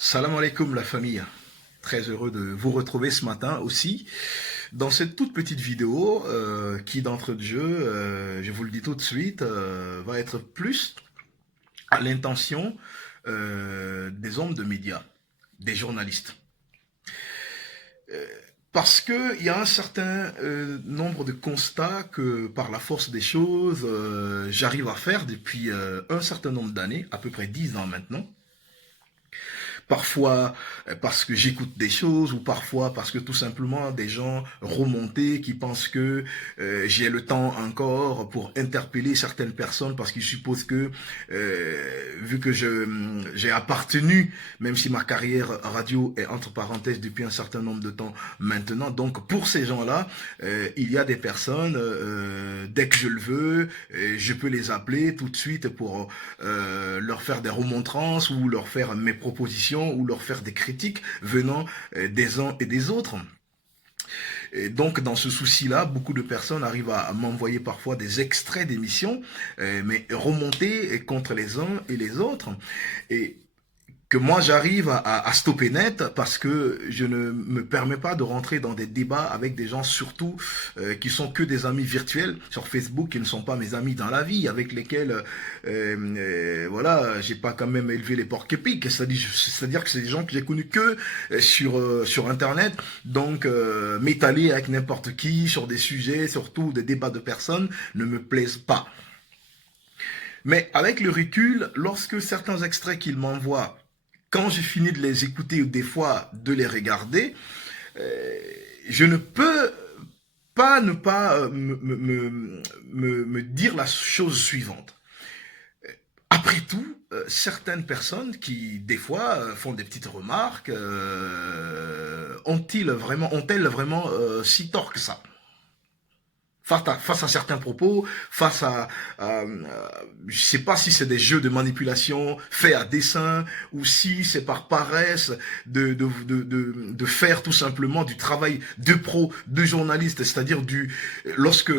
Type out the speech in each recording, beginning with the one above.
Salam alaikum la famille. Très heureux de vous retrouver ce matin aussi dans cette toute petite vidéo qui d'entrée de jeu, je vous le dis tout de suite, va être plus à l'intention des hommes de médias, des journalistes. Euh, Parce qu'il y a un certain nombre de constats que par la force des choses, j'arrive à faire depuis un certain nombre d'années, à peu près 10 ans maintenant. Parfois parce que j'écoute des choses ou parfois parce que tout simplement des gens remontés qui pensent que j'ai le temps encore pour interpeller certaines personnes parce qu'ils supposent que vu que j'ai appartenu, même si ma carrière radio est entre parenthèses depuis un certain nombre de temps maintenant, donc pour ces gens-là, il y a des personnes, dès que je le veux, je peux les appeler tout de suite pour leur faire des remontrances ou leur faire mes propositions ou leur faire des critiques venant des uns et des autres. Et donc, dans ce souci-là, beaucoup de personnes arrivent à m'envoyer parfois des extraits d'émissions, mais remontés contre les uns et les autres. Et que moi j'arrive à stopper net parce que je ne me permets pas de rentrer dans des débats avec des gens surtout qui sont que des amis virtuels sur Facebook, qui ne sont pas mes amis dans la vie, avec lesquels voilà, j'ai pas quand même élevé les porcs épics, c'est-à-dire que c'est des gens que j'ai connus que sur internet, donc m'étaler avec n'importe qui sur des sujets, surtout des débats de personnes, ne me plaisent pas. Mais avec le recul, lorsque certains extraits qu'il m'envoie, quand j'ai fini de les écouter ou des fois de les regarder, euh, je ne peux pas ne pas me dire la chose suivante. Après tout, certaines personnes qui, des fois, font des petites remarques, ont-elles vraiment si tort que ça? Face à certains propos, face je sais pas si c'est des jeux de manipulation faits à dessein ou si c'est par paresse de faire tout simplement du travail de pro, de journaliste, c'est-à-dire lorsque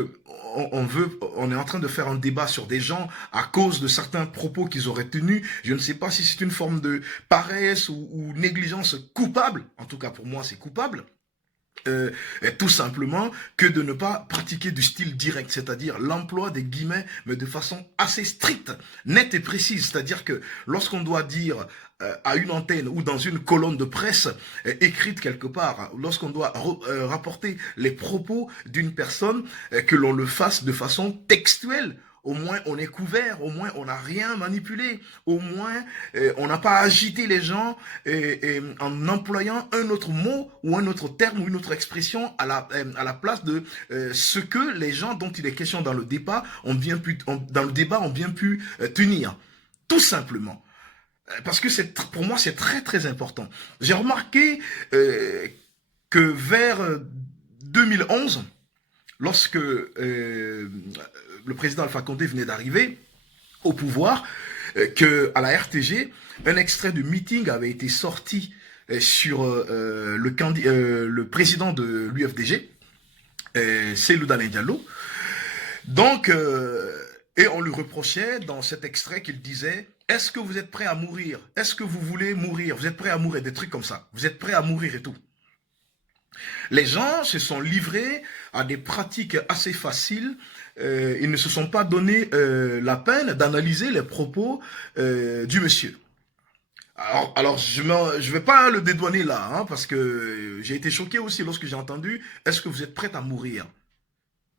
on est en train de faire un débat sur des gens à cause de certains propos qu'ils auraient tenus, je ne sais pas si c'est une forme de paresse ou négligence coupable, en tout cas pour moi c'est coupable, euh, tout simplement que de ne pas pratiquer du style direct, c'est-à-dire l'emploi des guillemets, mais de façon assez stricte, nette et précise. C'est-à-dire que lorsqu'on doit dire à une antenne ou dans une colonne de presse écrite quelque part, lorsqu'on doit rapporter les propos d'une personne, que l'on le fasse de façon textuelle. Au moins on est couvert, au moins on n'a rien manipulé, au moins on n'a pas agité les gens en employant un autre mot ou un autre terme ou une autre expression à la place de ce que les gens dont il est question dans le débat ont bien pu tenir. Tout simplement. Parce que pour moi c'est très très important. J'ai remarqué que vers 2011, lorsque le président Alpha Condé venait d'arriver au pouvoir, qu'à la RTG, un extrait de meeting avait été sorti sur le président de l'UFDG, Cellou Dalein Diallo. Donc, et on lui reprochait dans cet extrait qu'il disait: est-ce que vous êtes prêt à mourir? Est-ce que vous voulez mourir? Vous êtes prêt à mourir? Des trucs comme ça. Vous êtes prêt à mourir et tout. Les gens se sont livrés à des pratiques assez faciles. Ils ne se sont pas donné la peine d'analyser les propos du monsieur. Alors je ne vais pas le dédouaner là, hein, parce que j'ai été choqué aussi lorsque j'ai entendu: est-ce que vous êtes prêt à mourir?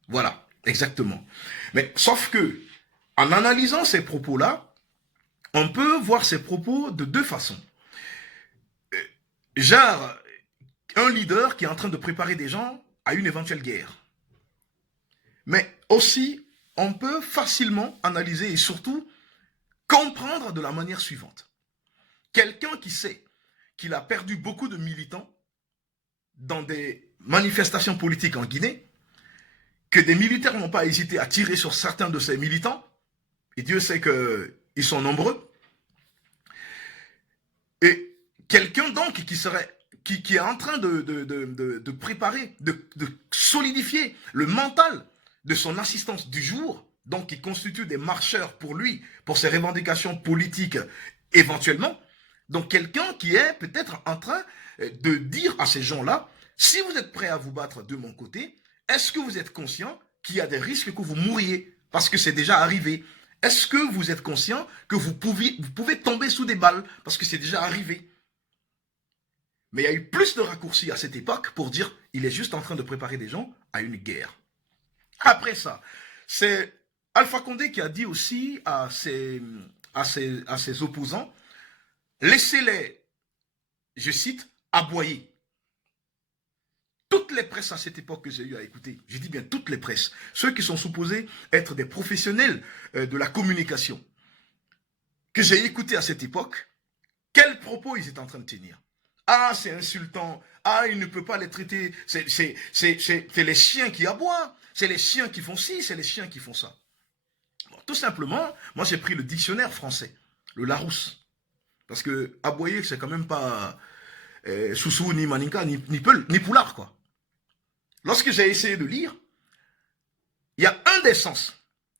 Voilà, exactement. Mais sauf que, en analysant ces propos-là, on peut voir ces propos de deux façons. Genre, un leader qui est en train de préparer des gens à une éventuelle guerre. Mais aussi, on peut facilement analyser et surtout comprendre de la manière suivante. Quelqu'un qui sait qu'il a perdu beaucoup de militants dans des manifestations politiques en Guinée, que des militaires n'ont pas hésité à tirer sur certains de ces militants, et Dieu sait qu'ils sont nombreux, et quelqu'un donc qui est en train de préparer, de solidifier le mental de son assistance du jour, donc qui constitue des marcheurs pour lui, pour ses revendications politiques éventuellement, Donc quelqu'un qui est peut-être en train de dire à ces gens-là, si vous êtes prêts à vous battre de mon côté, est-ce que vous êtes conscient qu'il y a des risques que vous mouriez? Parce que c'est déjà arrivé. Est-ce que vous êtes conscient que vous pouvez tomber sous des balles? Parce que c'est déjà arrivé. Mais il y a eu plus de raccourcis à cette époque pour dire il est juste en train de préparer des gens à une guerre. Après ça, c'est Alpha Condé qui a dit aussi à ses opposants, laissez-les, je cite, aboyer. Toutes les presses à cette époque que j'ai eu à écouter, je dis bien toutes les presses, ceux qui sont supposés être des professionnels de la communication, que j'ai écouté à cette époque, quels propos ils étaient en train de tenir. Ah, c'est insultant. Ah, il ne peut pas les traiter. C'est les chiens qui aboient. C'est les chiens qui font ci, c'est les chiens qui font ça. Bon, tout simplement, moi j'ai pris le dictionnaire français, le Larousse. Parce que aboyer, c'est quand même pas Soussou, ni Maninka, ni Peul, ni Poulard, quoi. Lorsque j'ai essayé de lire, il y a un des sens.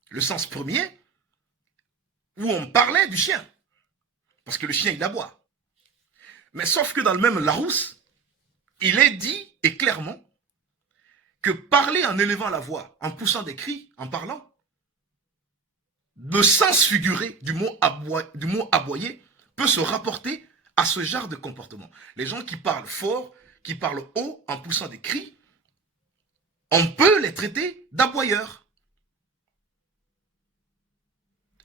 Le sens premier, où on parlait du chien. Parce que le chien, il aboie. Mais sauf que dans le même Larousse, il est dit, et clairement, que parler en élevant la voix, en poussant des cris, en parlant, le sens figuré du mot aboyer peut se rapporter à ce genre de comportement. Les gens qui parlent fort, qui parlent haut, en poussant des cris, on peut les traiter d'aboyeurs.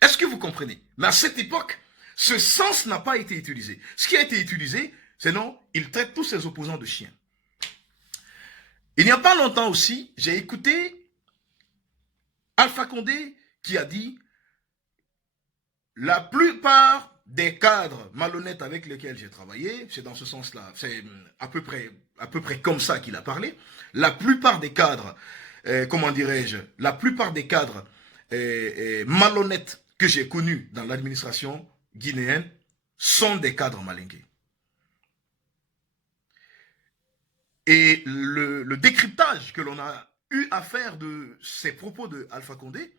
Est-ce que vous comprenez? Mais à cette époque, ce sens n'a pas été utilisé. Ce qui a été utilisé, c'est non, il traite tous ses opposants de chiens. Il n'y a pas longtemps aussi, j'ai écouté Alpha Condé qui a dit la plupart des cadres malhonnêtes avec lesquels j'ai travaillé, c'est dans ce sens-là, c'est à peu près comme ça qu'il a parlé, la plupart des cadres, comment dirais-je, la plupart des cadres malhonnêtes que j'ai connus dans l'administration guinéenne sont des cadres malinqués. Et le décryptage que l'on a eu à faire de ces propos de Alpha Condé,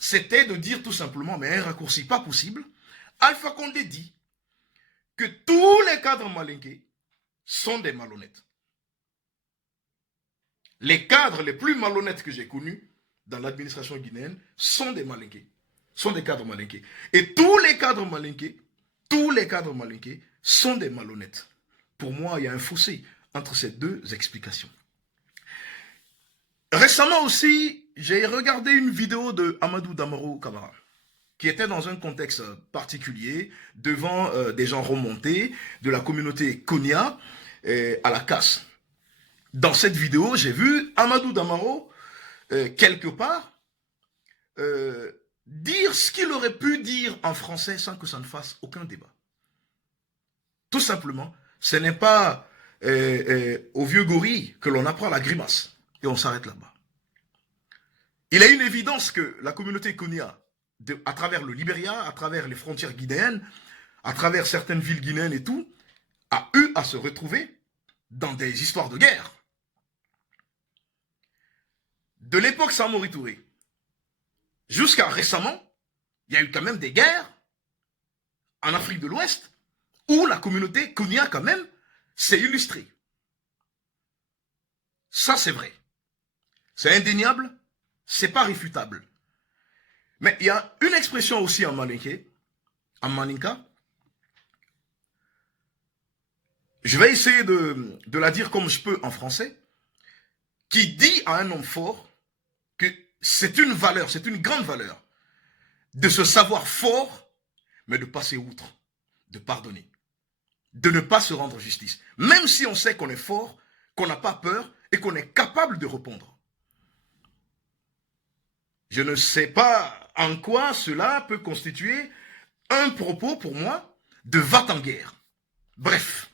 c'était de dire tout simplement, mais un raccourci pas possible, Alpha Condé dit que tous les cadres malinqués sont des malhonnêtes. Les cadres les plus malhonnêtes que j'ai connus dans l'administration guinéenne sont des malinqués, sont des cadres malinqués. Et tous les cadres malinqués sont des malhonnêtes. Pour moi, il y a un fossé entre ces deux explications. Récemment aussi, j'ai regardé une vidéo de Amadou Damaro Camara, qui était dans un contexte particulier, devant des gens remontés de la communauté Konya à la casse. Dans cette vidéo, j'ai vu Amadou Damaro, quelque part, dire ce qu'il aurait pu dire en français sans que ça ne fasse aucun débat. Tout simplement, ce n'est pas au vieux gorille que l'on apprend la grimace. Et on s'arrête là-bas. Il est une évidence que la communauté Konya, à travers le Libéria, à travers les frontières guinéennes, à travers certaines villes guinéennes et tout, a eu à se retrouver dans des histoires de guerre. De l'époque Samori Touré jusqu'à récemment, il y a eu quand même des guerres en Afrique de l'Ouest où la communauté Konya quand même s'est illustrée. Ça c'est vrai. C'est indéniable, c'est pas réfutable. Mais il y a une expression aussi en malinké, en maninka. Je vais essayer de la dire comme je peux en français, qui dit à un homme fort que c'est une valeur, c'est une grande valeur de se savoir fort, mais de passer outre, de pardonner, de ne pas se rendre justice. Même si on sait qu'on est fort, qu'on n'a pas peur et qu'on est capable de répondre. Je ne sais pas en quoi cela peut constituer un propos pour moi de va-t-en-guerre. Bref,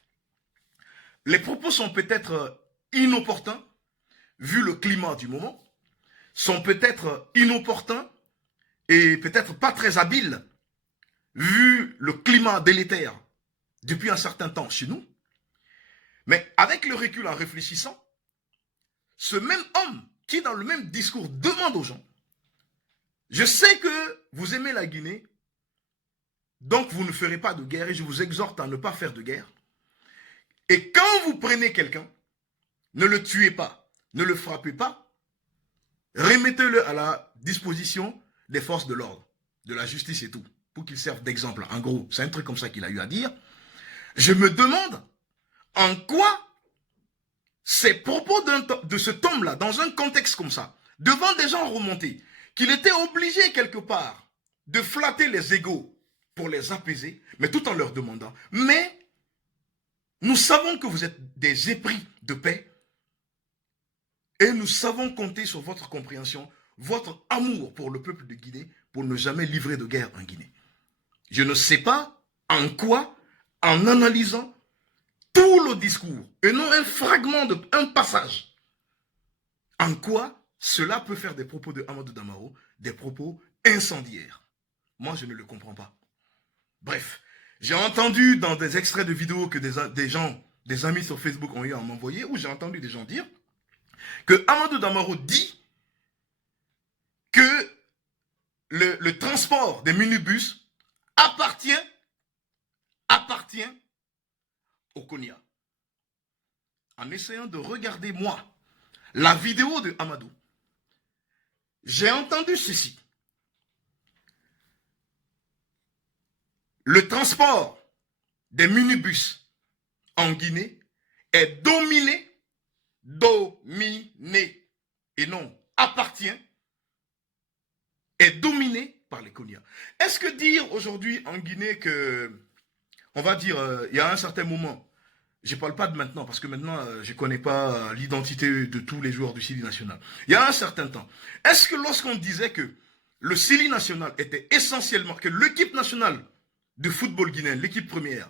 les propos sont peut-être inopportuns, vu le climat du moment, sont peut-être inopportuns et peut-être pas très habiles, vu le climat délétère depuis un certain temps chez nous. Mais avec le recul en réfléchissant, ce même homme qui dans le même discours demande aux gens, je sais que vous aimez la Guinée, donc vous ne ferez pas de guerre et je vous exhorte à ne pas faire de guerre. Et quand vous prenez quelqu'un, ne le tuez pas, ne le frappez pas, remettez-le à la disposition des forces de l'ordre, de la justice et tout, pour qu'il serve d'exemple. En gros, c'est un truc comme ça qu'il a eu à dire. Je me demande en quoi ces propos de cet homme-là, dans un contexte comme ça, devant des gens remontés, qu'il était obligé quelque part de flatter les égos pour les apaiser, mais tout en leur demandant, mais nous savons que vous êtes des épris de paix et nous savons compter sur votre compréhension, votre amour pour le peuple de Guinée pour ne jamais livrer de guerre en Guinée. Je ne sais pas en quoi, en analysant tout le discours et non un fragment, un passage, en quoi cela peut faire des propos de Amadou Damaro des propos incendiaires. Moi, je ne le comprends pas. Bref, j'ai entendu dans des extraits de vidéos que des amis sur Facebook ont eu à m'envoyer, où j'ai entendu des gens dire que Amadou Damaro dit que le transport des minibus appartient au Konya. En essayant de regarder, moi, la vidéo de Amadou, j'ai entendu ceci. Le transport des minibus en Guinée est dominé, et non appartient, est dominé par les Konias. Est-ce que dire aujourd'hui en Guinée que, on va dire, il y a un certain moment, je ne parle pas de maintenant, parce que maintenant, je ne connais pas l'identité de tous les joueurs du Sili national. Il y a un certain temps. Est-ce que lorsqu'on disait que le Sili national était essentiellement, que l'équipe nationale de football guinéen, l'équipe première,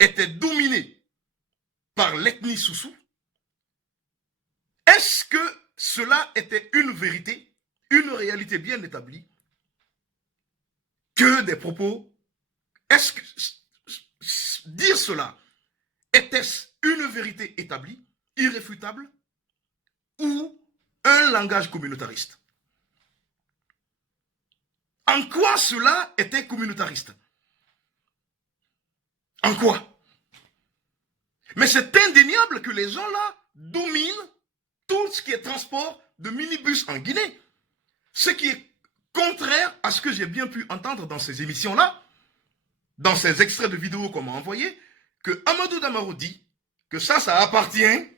était dominée par l'ethnie Soussou, est-ce que cela était une vérité, une réalité bien établie, que des propos, est-ce que dire cela, était-ce une vérité établie, irréfutable, ou un langage communautariste? En quoi cela était communautariste? En quoi? Mais c'est indéniable que les gens là dominent tout ce qui est transport de minibus en Guinée. Ce qui est contraire à ce que j'ai bien pu entendre dans ces émissions-là, dans ces extraits de vidéos qu'on m'a envoyés, que Amadou Damaro dit que ça appartient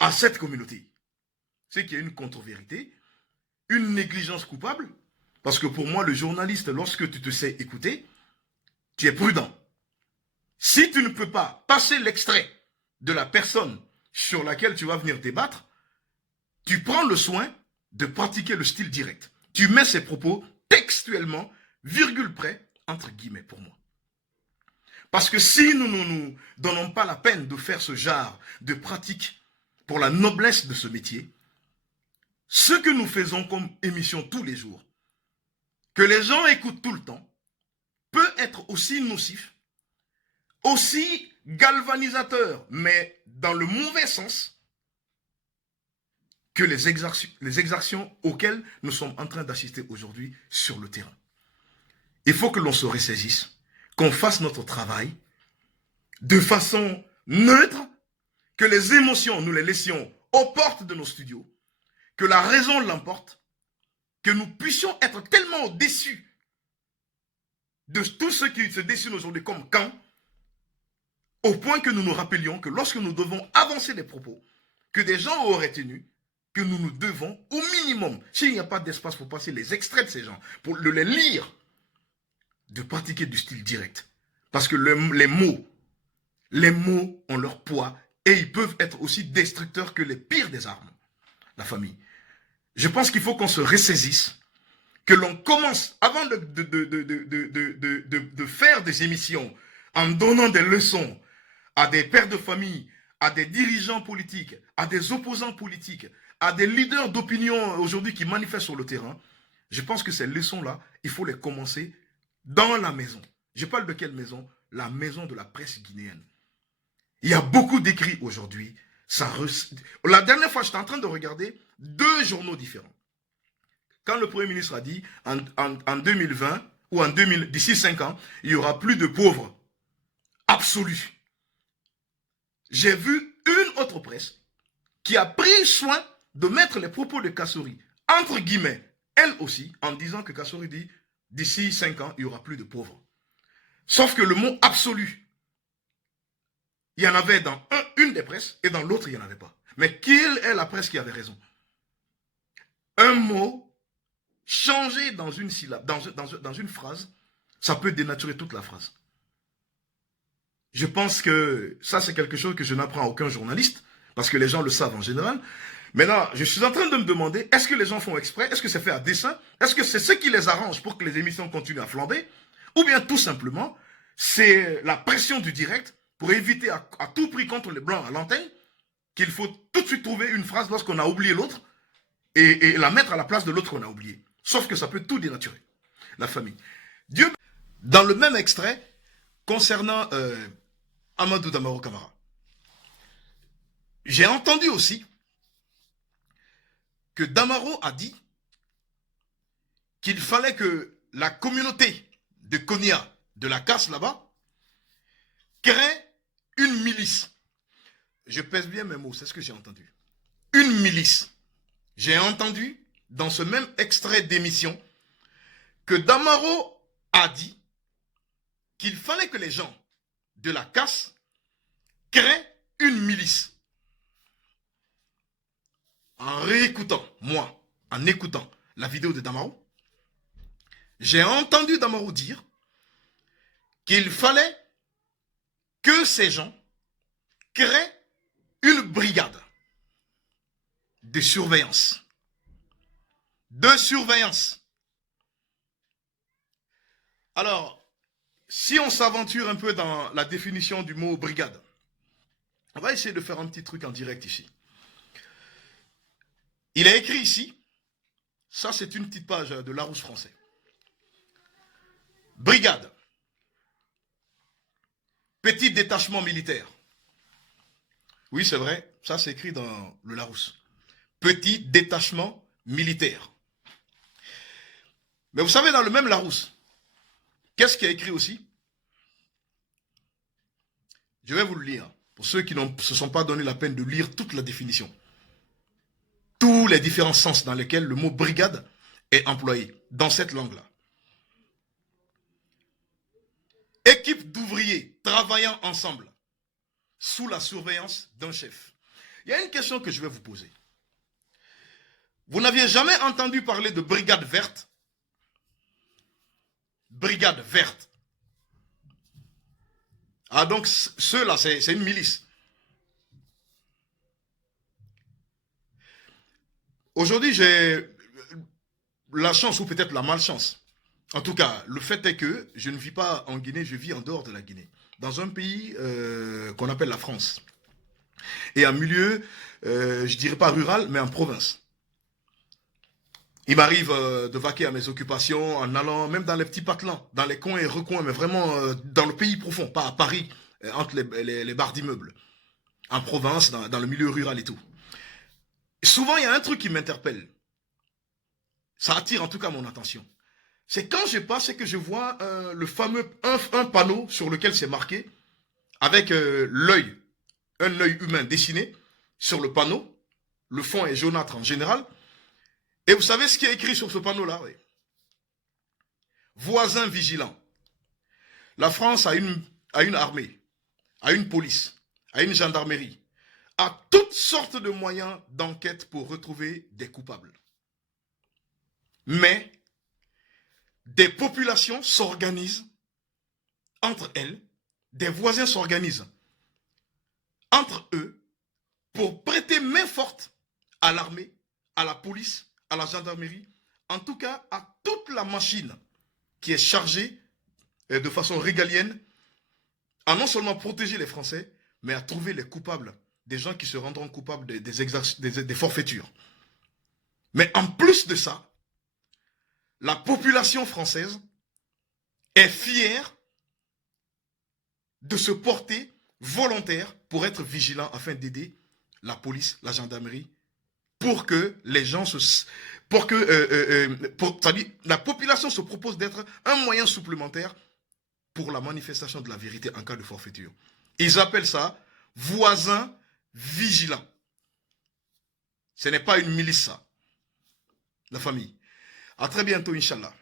à cette communauté. C'est qu'il y a une contre-vérité, une négligence coupable, parce que pour moi, le journaliste, lorsque tu te sais écouter, tu es prudent. Si tu ne peux pas passer l'extrait de la personne sur laquelle tu vas venir débattre, tu prends le soin de pratiquer le style direct. Tu mets ces propos textuellement, virgule près, entre guillemets pour moi. Parce que si nous ne nous donnons pas la peine de faire ce genre de pratique pour la noblesse de ce métier, ce que nous faisons comme émission tous les jours, que les gens écoutent tout le temps, peut être aussi nocif, aussi galvanisateur, mais dans le mauvais sens, que les exactions auxquelles nous sommes en train d'assister aujourd'hui sur le terrain. Il faut que l'on se ressaisisse, qu'on fasse notre travail de façon neutre, que les émotions, nous les laissions aux portes de nos studios, que la raison l'emporte, que nous puissions être tellement déçus de tout ce qui se dessine aujourd'hui comme camp, au point que nous nous rappelions que lorsque nous devons avancer des propos que des gens auraient tenus, que nous nous devons, au minimum, s'il n'y a pas d'espace pour passer les extraits de ces gens, pour les lire, de pratiquer du style direct. Parce que les mots ont leur poids et ils peuvent être aussi destructeurs que les pires des armes. La famille. Je pense qu'il faut qu'on se ressaisisse, que l'on commence, avant de faire des émissions en donnant des leçons à des pères de famille, à des dirigeants politiques, à des opposants politiques, à des leaders d'opinion aujourd'hui qui manifestent sur le terrain, je pense que ces leçons-là, il faut les commencer dans la maison. Je parle de quelle maison? La maison de la presse guinéenne. Il y a beaucoup d'écrits aujourd'hui. La dernière fois, j'étais en train de regarder 2 journaux différents. Quand le Premier ministre a dit, en 2020, ou d'ici 5 ans, il n'y aura plus de pauvres absolus. J'ai vu une autre presse qui a pris soin de mettre les propos de Kassouri, entre guillemets, elle aussi, en disant que Kassouri dit, d'ici 5 ans, il n'y aura plus de pauvres. Sauf que le mot absolu, il y en avait dans une des presses et dans l'autre, il n'y en avait pas. Mais quelle est la presse qui avait raison? Un mot changé dans une syllabe, dans une phrase, ça peut dénaturer toute la phrase. Je pense que ça, c'est quelque chose que je n'apprends à aucun journaliste, parce que les gens le savent en général. Maintenant, je suis en train de me demander, est-ce que les gens font exprès? Est-ce que c'est fait à dessein? Est-ce que c'est ce qui les arrange pour que les émissions continuent à flamber? Ou bien tout simplement, c'est la pression du direct pour éviter à tout prix contre les blancs à l'antenne qu'il faut tout de suite trouver une phrase lorsqu'on a oublié l'autre et la mettre à la place de l'autre qu'on a oublié. Sauf que ça peut tout dénaturer. La famille. Dieu, dans le même extrait, concernant Amadou Damaro Camara, j'ai entendu aussi que Damaro a dit qu'il fallait que la communauté de Konya, de la casse là-bas, crée une milice. Je pèse bien mes mots, c'est ce que j'ai entendu. Une milice. J'ai entendu dans ce même extrait d'émission que Damaro a dit qu'il fallait que les gens de la casse créent une milice. En réécoutant, moi, en écoutant la vidéo de Damaro, j'ai entendu Damaro dire qu'il fallait que ces gens créent une brigade de surveillance. De surveillance. Alors, si on s'aventure un peu dans la définition du mot brigade, on va essayer de faire un petit truc en direct ici. Il est écrit ici, ça c'est une petite page de Larousse français. Brigade. Petit détachement militaire. Oui, c'est vrai, ça c'est écrit dans le Larousse. Petit détachement militaire. Mais vous savez, dans le même Larousse, qu'est-ce qui est écrit aussi? Je vais vous le lire, pour ceux qui ne se sont pas donné la peine de lire toute la définition. Tous les différents sens dans lesquels le mot brigade est employé, dans cette langue-là. Équipe d'ouvriers travaillant ensemble, sous la surveillance d'un chef. Il y a une question que je vais vous poser. Vous n'aviez jamais entendu parler de brigade verte? Brigade verte. Ah donc ceux-là, c'est une milice. Aujourd'hui, j'ai la chance ou peut-être la malchance. En tout cas, le fait est que je ne vis pas en Guinée, je vis en dehors de la Guinée. Dans un pays qu'on appelle la France. Et en milieu, je dirais pas rural, mais en province. Il m'arrive de vaquer à mes occupations en allant même dans les petits patelins, dans les coins et recoins, mais vraiment dans le pays profond, pas à Paris, entre les barres d'immeubles. En province, dans le milieu rural et tout. Et souvent, il y a un truc qui m'interpelle. Ça attire en tout cas mon attention. C'est quand je passe et que je vois le fameux un panneau sur lequel c'est marqué, avec l'œil, un œil humain dessiné sur le panneau. Le fond est jaunâtre en général. Et vous savez ce qui est écrit sur ce panneau-là? Oui. Voisins vigilants. La France a une armée, a une police, a une gendarmerie, a toutes sortes de moyens d'enquête pour retrouver des coupables. Mais des populations s'organisent entre elles, des voisins s'organisent entre eux pour prêter main forte à l'armée, à la police, à la gendarmerie, en tout cas à toute la machine qui est chargée de façon régalienne à non seulement protéger les Français, mais à trouver les coupables, des gens qui se rendront coupables des forfaitures. Mais en plus de ça, la population française est fière de se porter volontaire pour être vigilant afin d'aider la police, la gendarmerie, pour que les gens pour que c'est-à-dire, la population se propose d'être un moyen supplémentaire pour la manifestation de la vérité en cas de forfaiture. Ils appellent ça voisin vigilant. Ce n'est pas une milice, ça. La famille. À très bientôt, Inch'Allah.